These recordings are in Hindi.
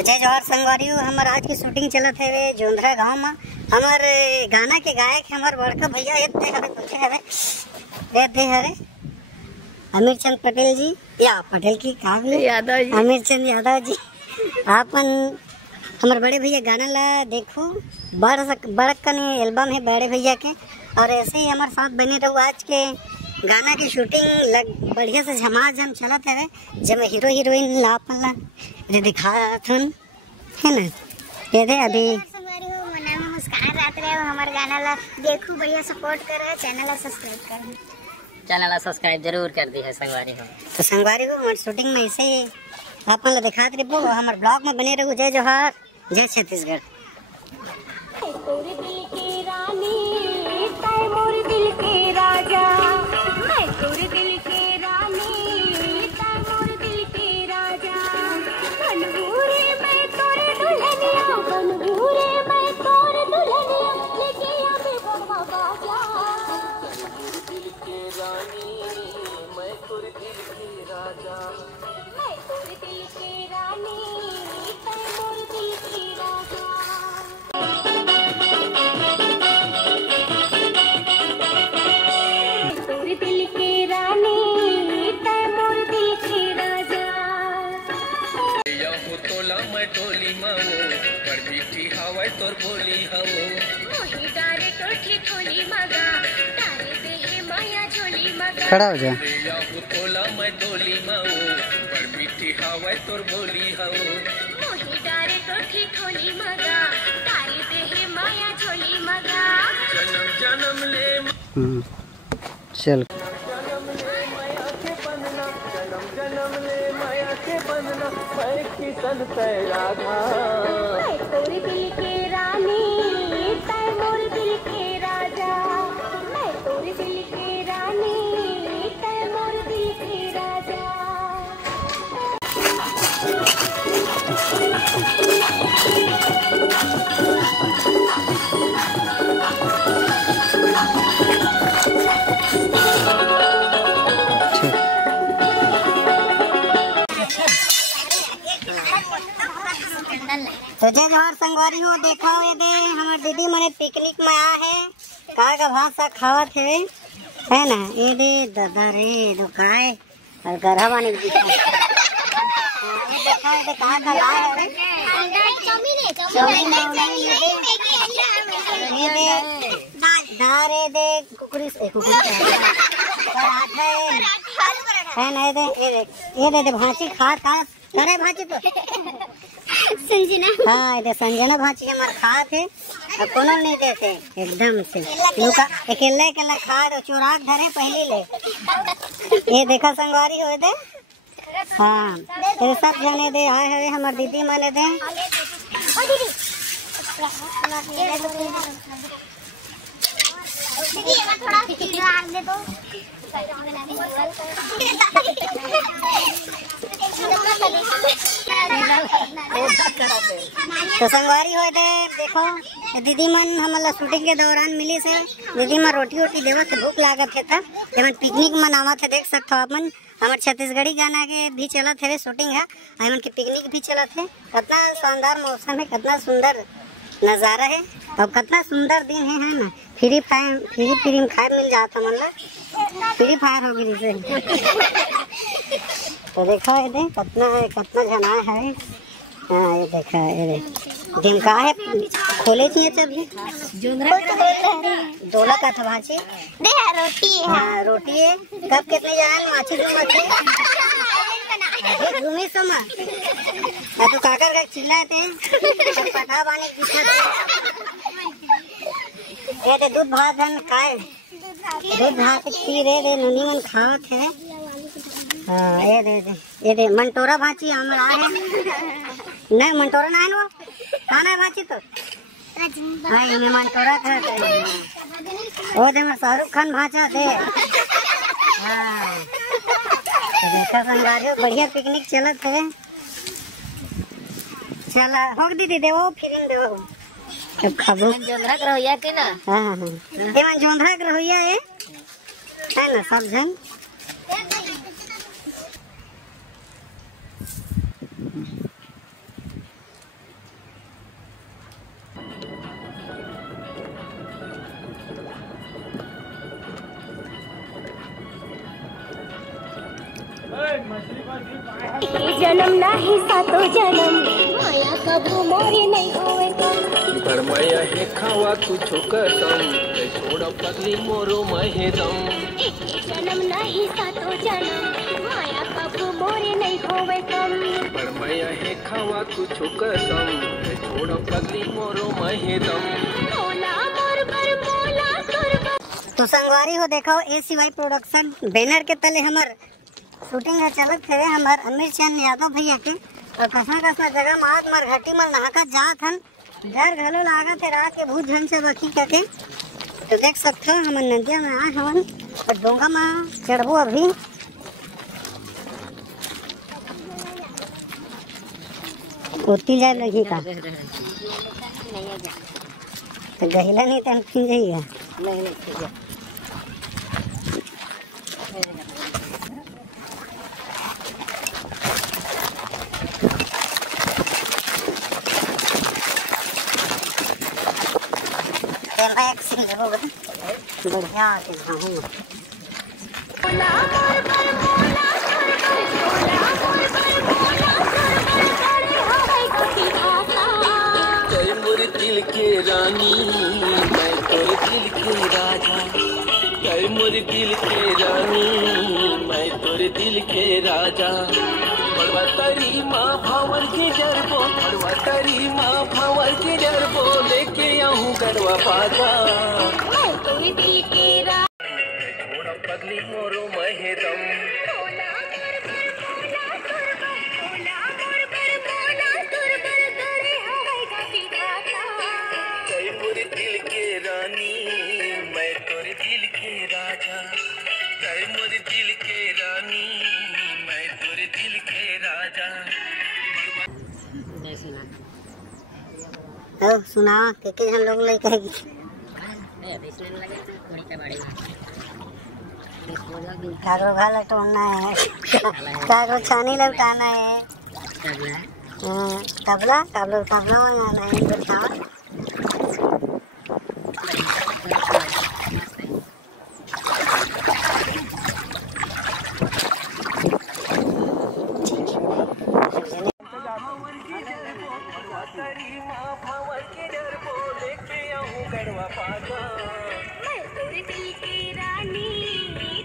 तो जय जवाहर संगवारियों, हमार आज की शूटिंग चलत है जोंधरा गांव में। हमार गाना के गायक हमार बड़का भैया हरे अमीर चंद पटेल जी या पटेल की यादव जी, अमीर चंद यादव जी। आपन हमार बड़े भैया गाना ला देखो, बड़ कने एल्बम है बड़े भैया के। और ऐसे ही हमारे साथ बने रहो। आज के गाना की शूटिंग बढ़िया से झमाझम चलत है, जब हीरो हीरोइन ला पल्ला ये दिखा थन है ना। ये दे अभी मुस्कान रात रहे हो हमारे गाना ला देखो, बढ़िया सपोर्ट कर, चैनल ला सब्सक्राइब कर, चैनल ला सब्सक्राइब जरूर कर दी है संगवारी हो। तो संगवारी हो हमारे शूटिंग में ऐसे ही आपन ला दिखाते रहो, हमारे ब्लॉग में बने रहो। जय जोहार, जय छत्तीसगढ़। टोली मावो पर बीठी हवा तोर बोली हवो मोही डारे टोठी ठोली मगा तारे देहे माया झोली मगा खड़ा हो जा या टोला मैं टोली मावो पर बीठी हवा तोर बोली हवो मोही डारे टोठी ठोली मगा तारे देहे माया झोली मगा जन्म जन्म ले चल किसन राधा तोरे दिल के रानी तै मोर दिल के राजा, मैं तोरे दिल के रानी तै मोर दिल के राजा। तो जय जवाहर संगवारी हो। देखो ये दे हमारे दीदी मने पिकनिक में आया है, का का भाषा खावत है ना। ये दे दादा रे दुकाय और गरहा वानी दिखा ये देखो ये का का लाए है ये दे दारे दे कुकुरी पराठा है ना। ये दे भांची खा करे भांची तो संजना, हाँ ये संजना भांची हमारे खा थे और कोनो नहीं देते एकदम से लुका अकेले अकेला खा दो चुराक धरे पहले ले। ये देखा संगवारी हो दे, हाँ ये सब जने दे आए हुए हमारे दीदी माने दे। तो संगवारी हो दे देखो दीदी मन हमारा शूटिंग के दौरान मिली से दीदी मन रोटी वोटी देवत भूख लागत है तब जब पिकनिक मनावत है। देख सकते हो अपन हमारे छत्तीसगढ़ी गाना के भी चलत है शूटिंग है, हमन के पिकनिक भी चलत है। कितना शानदार मौसम है, कितना सुंदर नज़ारा है और कितना सुंदर दिन है ना। फ्री फ्री खाए मिल जाता मतलब फ्री फायर हो गई से। तो देखो ये दे कितना जना है। हाँ ये देखा ये दिमका है खोले चाहिए तभी दोला का था भाजी दे रोटी है। हाँ रोटी है। कब कितने जान माछी जो मछली घूमी समा तो काकर का चिल्लाए थे पता बाने ये दे दूध भात है खाए दूध भात पी रे दे ननी मन खावत है। हाँ ये दे मंटोरा भाची हमारा है नहीं मंटोरा ना है वो खाना है भाची तो हाँ ये मंटोरा था वो दे शाहरुख खान भाचा थे। हाँ देखा संगारियों बढ़िया पिकनिक चलत है। चला होग दीदी देवो फिर देवो अब खाबो जोंधरा के रहोया के ना। हाँ हाँ ये मन जोंधरा के रहोया है ना सब जन। नाही सातो जन्म माया कबू मोरे नहीं होवे कम पर माया है खावा कुछ कसम छोड़ पगली मोरो महेदम एक जन्म नहीं सातो जन्म माया कबू मोरे नहीं होवे कम पर माया है खावा कुछ कसम छोड़ पगली मोरो महेदम मोला मोर पर मोला तोर पर। तो संगवारी हो देखो ACY प्रोडक्शन बैनर के तले हमार शूटिंग है चलत है हमार अमीर चंद यादव भैया के और कसना जगह मात मर घाटी में नहाका जात हन डर घलो लागत है रात के भूत झन से बखी करके। तो देख सकते हो हम नदिया में आए हवन और डोंगा में चढ़बो अभी उती जाए लगी का तो गहिला नहीं तन फिर जाइए नहीं बढ़िया मोला मोर पर मोला तोर पर मोला मोर पर मोला तोर पर करे हवे कभी भाषा जय मोर दिल के रानी मैं तोर दिल के राजा जय मोर दिल के रानी मैं तोर दिल के राजा बड़वा तारी माँ भावर के डरबो बड़वा तारी माँ भावर के डरबो लेके आऊँ गड़वा बाजा मैं तोरे दिल के राजा छोड़ पगली मोरो महेदम मोला मोर पर मोला तोर पर मोला मोर पर मोला तोर पर करे हवे कभी भाषा जय मोर दिल के रानी मैं तोर दिल के राजा जय मोर दिल के रानी मैं तोर दिल के राजा सुना के हम लोग ले कहेगी कागो घा लटोना है कागो छानी लौटाना है तबला तबला तबला मंगाना है बताओ मैं तोरे दिल के रानी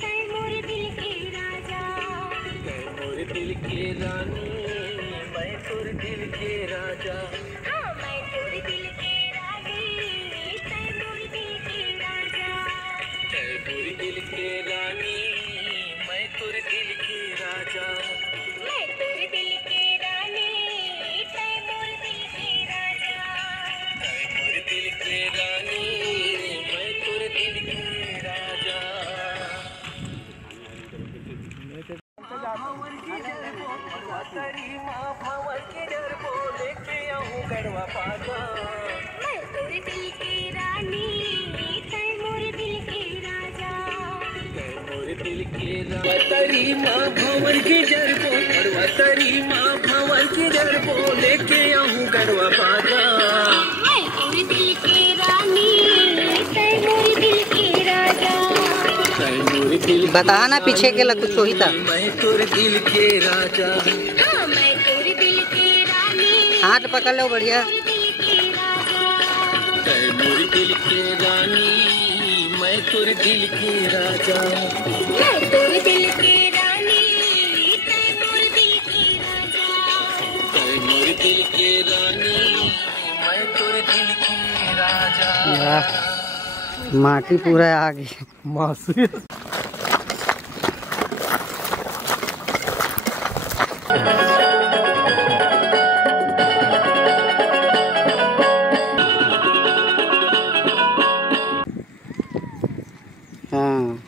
तै मोर दिल के राजा मोर दिल के रानी मैं तोर दिल के राजा हाँ मैं तोरे दिल के रानी तै मोर दिल के राजा जय मोर दिल के रानी मैं तोर दिल के राजा मैं तोरे दिल के रानी तै मोर दिल के राजा जय मोर दिल के रानी मैं तोर दिल के राजा तारी माँ भावर के डरबो लेके आऊँ गड़वा बाजा मैं तोरे दिल के रानी तै मोर दिल के राजा जय मोर दिल के राजा तारी माँ भावर के डरबो गड़वा तारी माँ भावर के डरबो लेके आऊँ गड़वा बाजा मैं तोरे दिल के रानी तै मोर दिल के राजा जय मोर दिल बता ना पीछे के कुछ हो ही था मैं तोर दिल के राजा हाँ मैं तोरे दिल के रानी हाथ पकड़ लो बढ़िया दिल के राजा जय मोर दिल के रानी मैं तोर दिल के राजा मैं तोरे दिल के रानी तै मोर दिल के राजा जय मोर दिल के रानी मैं तोर दिल के राजा माटी पूरा आ गई मासूम हाँ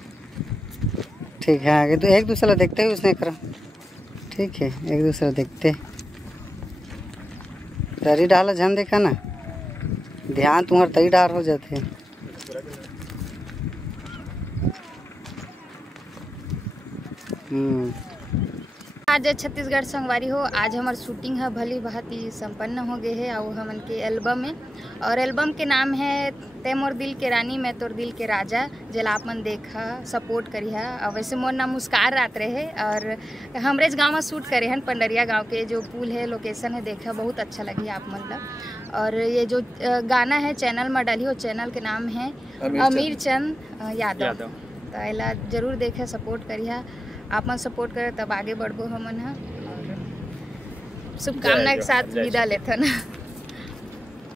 ठीक है आगे तो एक दूसरा देखते ही उसने करा ठीक है एक दूसरा देखते तरी डाला झन देखा ना ध्यान तुम्हारा तरी डार हो जाते आज छत्तीसगढ़ संगवारी हो, आज हमार शूटिंग है भली भांति संपन्न हो गए है और हमन के एल्बम में, और एल्बम के नाम है तै मोर दिल के रानी मैं तोर दिल के राजा, जेला आप मन देखा सपोर्ट करिहा। और वैसे मोर नाम मुस्कार रात रहे और हमरेज गाँव में शूट करे हैं, पंडरिया गांव के जो पुल है लोकेशन है, देखा बहुत अच्छा लगी आप मन ला। और ये जो गाना है चैनल में डाली हो, चैनल के नाम है अमीर चंद यादव, तो एला जरूर देखे सपोर्ट करिहा। आप मन सपोर्ट करे तब आगे बढ़बो हमन हा। और शुभकामना के साथ विदा लेथन।